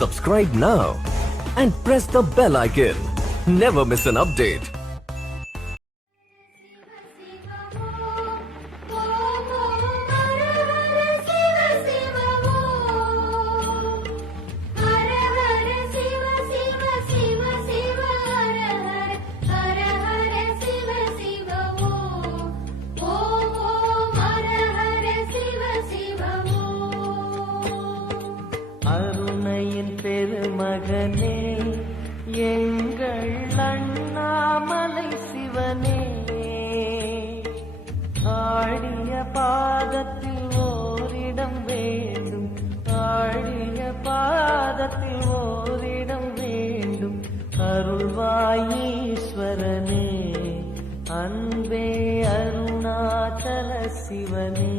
Subscribe now and press the bell icon. Never miss an update. அருணையின் பெருமகனே எங்கள் அண்ணாமலை சிவனே, ஆடிய பாதத்தில் ஓரிடம் வேண்டும், ஆடிய பாதத்தில் ஓரிடம் வேண்டும். அருள்வாயீஸ்வரனே, அன்பே அருணாச்சல சிவனே.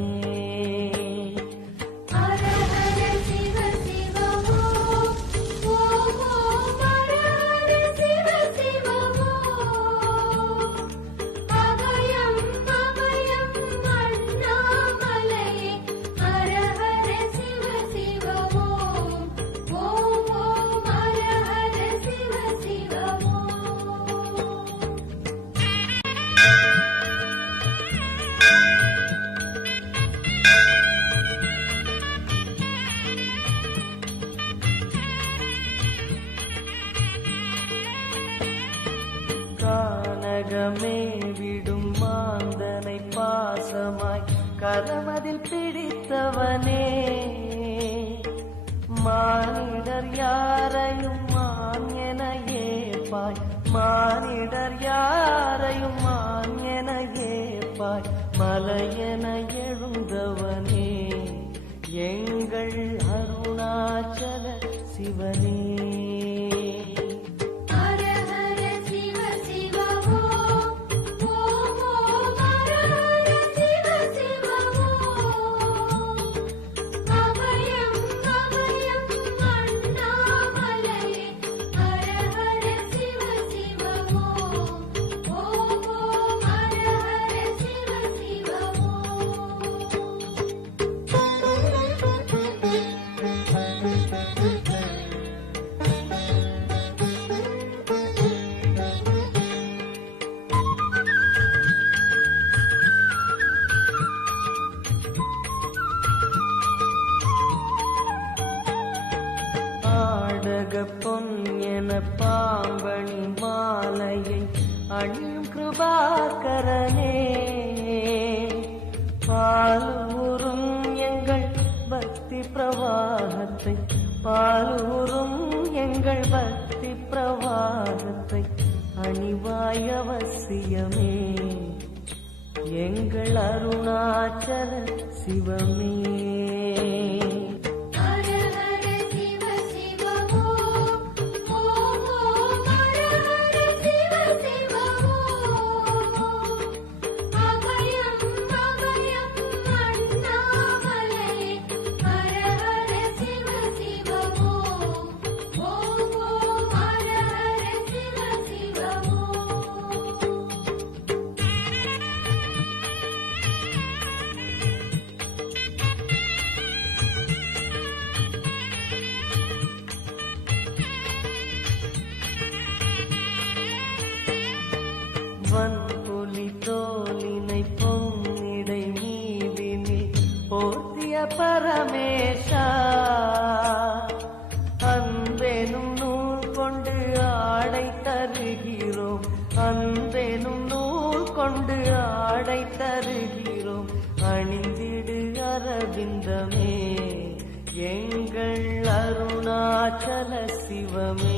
கானகமே விடும் மாந்தனை பாசமாய் கரமதில் பிடித்தவனே, மானிடர் யாரையும் மான் என ஏற்பாய், மானிடர் யாரையும் மான் என ஏற்பாய். மலையென எழுந்தவனே, எங்கள் அருணாச்சல சிவனே. பொன் என பாம்பணி மாலையை அணியும் கிருபாகரனே, பாலூரும் எங்கள் பக்தி பிரவாகத்தை, பாலூரும் எங்கள் பக்தி பிரவாகத்தை அணிவாய் அவசியமே, எங்கள் அருணாச்சல சிவமே. வன்புலி தோலினை பொன்னிடை மீதினில் போர்த்திய பரமேஷா, அன்பெனும் நூல் கொண்டு ஆடை தருகிறோம், அன்பெனும் நூல் கொண்டு ஆடை தருகிறோம். அணிந்திடு அரவிந்தமே, எங்கள் அருணாச்சல சிவமே.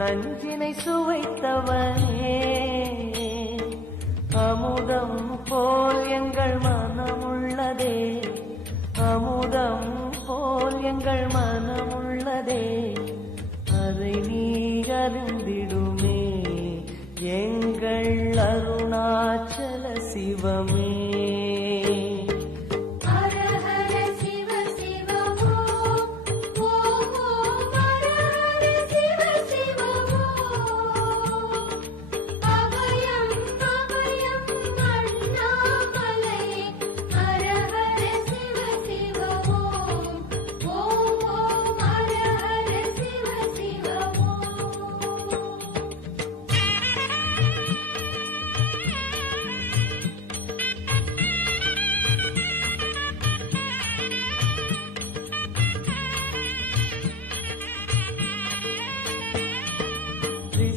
நஞ்சினை சுவைத்தவனே அமுதம் போல் எங்கள் மனமுள்ளதே அமுதம் போல் எங்கள் மனமுள்ளதே அதை நீ அறிந்திடுமே எங்கள் அருணாச்சல சிவமே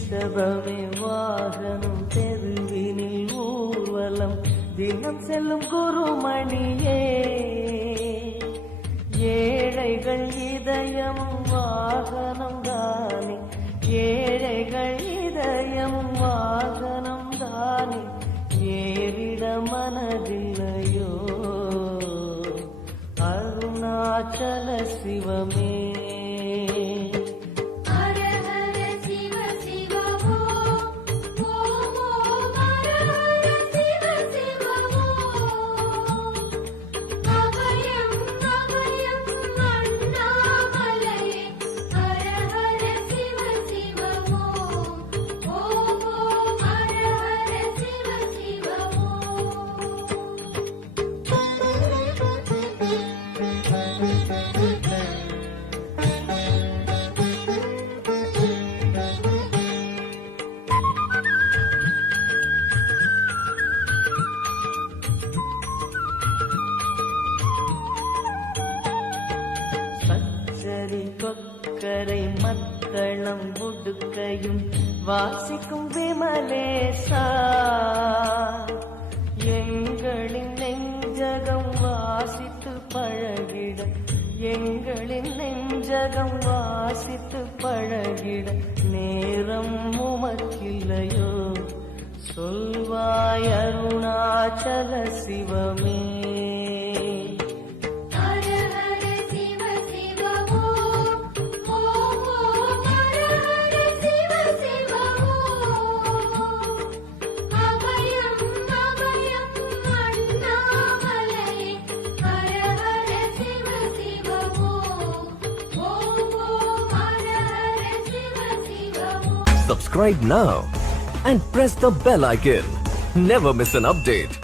ரிஷபமே வாகனம் தெருவினில் ஊர்வலம் தினம் செல்லும் குருமணியே ஏழைகள் இதயமும் வாகனம் தானே ஏழைகள் இதயமும் வாகனம் தானே ஏறிட மனதில்லையோ அருணாச்சல சிவமே கொக்கரை மக்களம் உடுக்கையும் வாசிக்கும் விமலேசா எங்களின் நெஞ்சகம் வாசித்து பழகிட எங்களின் நெஞ்சகம் வாசித்து பழகிட நேரம் உமக்கில்லையோ சொல்வாய் அருணாச்சல சிவமே Subscribe now and press the bell icon. Never miss an update.